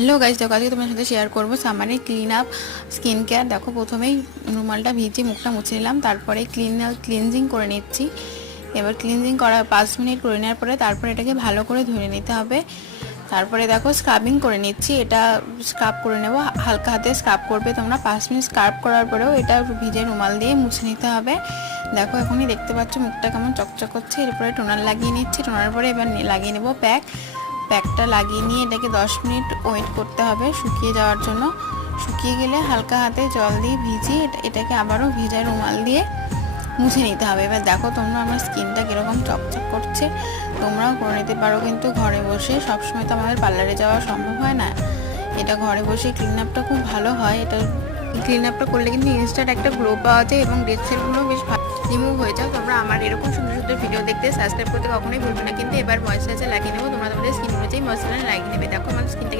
Hello guys, দেখো আজকে তোমার সাথে শেয়ার করবো সামারে ক্লিন আপ স্কিন কেয়ার। দেখো প্রথমেই রুমালটা ভিজিয়ে মুখটা মুছে নিলাম, তারপরে ক্লিনজিং করে নিচ্ছি। এবার ক্লিনজিং করা 5 মিনিট করে নেওয়ার পরে তারপরে এটাকে ভালো করে ধুয়ে নিতে হবে। তারপরে দেখো স্ক্রাবিং করে নিচ্ছি, এটা স্ক্রাব করে নেব, হালকা হাতে স্ক্রাব করবে তোমরা। 5 মিনিট স্ক্রাব করার পরেও এটা ভিজে রুমাল দিয়ে মুছে নিতে হবে। দেখো এখনই দেখতে পাচ্ছ মুখটা কেমন চকচক করছে। এরপরে টোনার লাগিয়ে নিচ্ছি, টোনার পরে এবার লাগিয়ে নেব প্যাকটা লাগিয়ে নিয়ে এটাকে 10 মিনিট ওয়েট করতে হবে শুকিয়ে যাওয়ার জন্য। শুকিয়ে গেলে হালকা হাতে জল দিয়ে ভিজিয়ে এটাকে আবারও ভিজা রুমাল দিয়ে মুছে নিতে হবে। এবার দেখো তোমরা আমার স্কিনটা কীরকম চকচক করছে, তোমরাও করে নিতে পারো কিন্তু ঘরে বসে। সবসময় তো আমাদের পার্লারে যাওয়া সম্ভব হয় না, এটা ঘরে বসে ক্লিন আপটা খুব ভালো হয়। এটা ক্লিন আপটা করলে কিন্তু ইনস্ট্যান্ট একটা গ্লো পাওয়া যায় এবং ডেড সেলগুলো বেশ রিমুভ হয়ে যায়। তোমরা আমার এরকম সুন্দর সুন্দর ভিডিও দেখতে সাবস্ক্রাইব করতে কখনোই ভুলবে না। কিন্তু এবার ময়েশ্চারাইজার লাগিয়ে নেবো, তোমরা তোমাদের স্কিন অনুযায়ী ময়েশ্চারাইজার লাগিয়ে নেবে। দেখো আমার স্কিনটাকে